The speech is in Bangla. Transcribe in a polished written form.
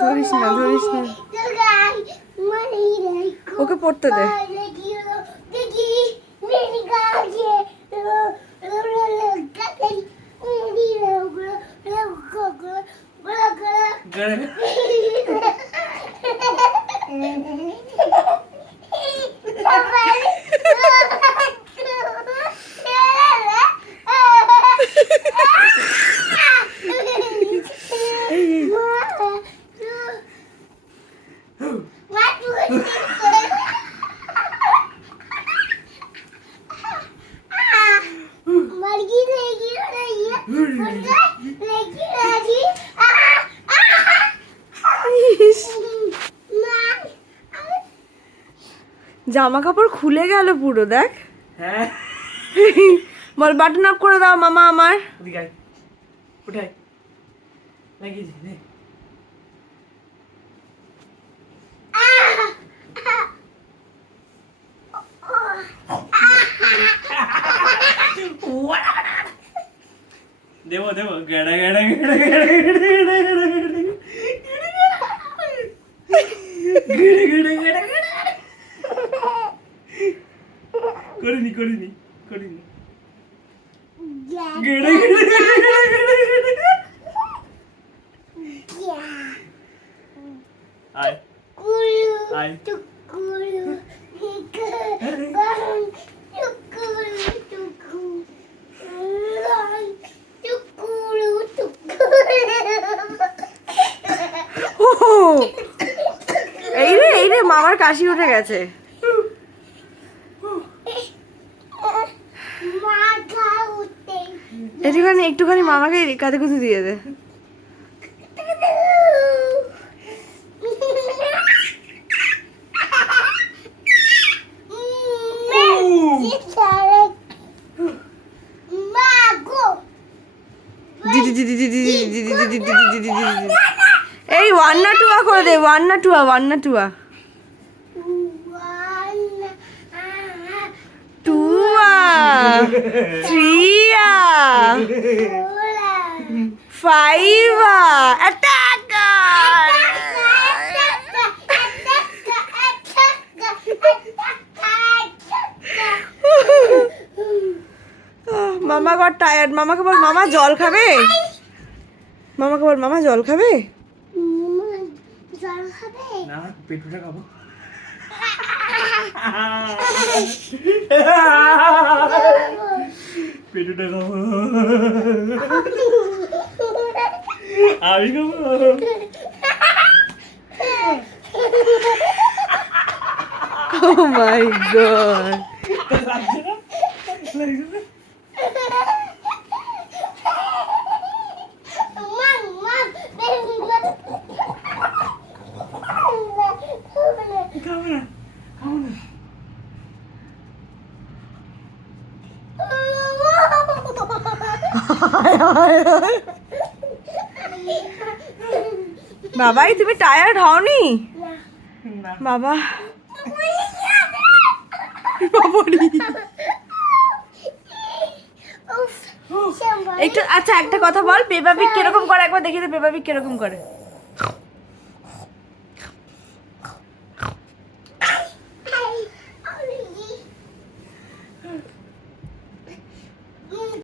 ধরিস না ধরিস না, ওকে পড়তে দে। জামা কাপড় খুলে গেল পুরো, দেখ। হ্যাঁ বল বাটন আপ করে দাও মামা আমার। উঠাই লাগিয়ে দে। দেবো দেবো গেড়া গেড়া গেড়া গেড়া গেড়া গেড়া গেড়া গেড়া গেড়া করিনি করিনি করিনি গেড়া গেড়া আয় আয় এই রে মামার কাশি উঠে গেছে। একটুখানি মামাকে কাঁধে কুঁধে দিয়ে দে। এই ওয়ান না টুয়া করে দে, ওয়ান না টুয়া, ওয়ান না টুয়া, টুয়া, থ্রিয়া, ফাইভা, অ্যাটাকার। মামা গট টায়ার্ড। মামাকে বল মামা জল খাবে, মামাকে বল মামা জল খাবে। না পেটুটা খাবো। পেটুটা খাবো আমি খাবো। Oh my god. লাগছে না লাগছে না। খাবো না খাবো না। বাবাই তুমি টায়ার্ড হওনি? না বাবা একটু আচ্ছা একটা কথা বল, পেপাবিক কিরকম করে একবার দেখি তো, পেপাবিক কিরকম করে।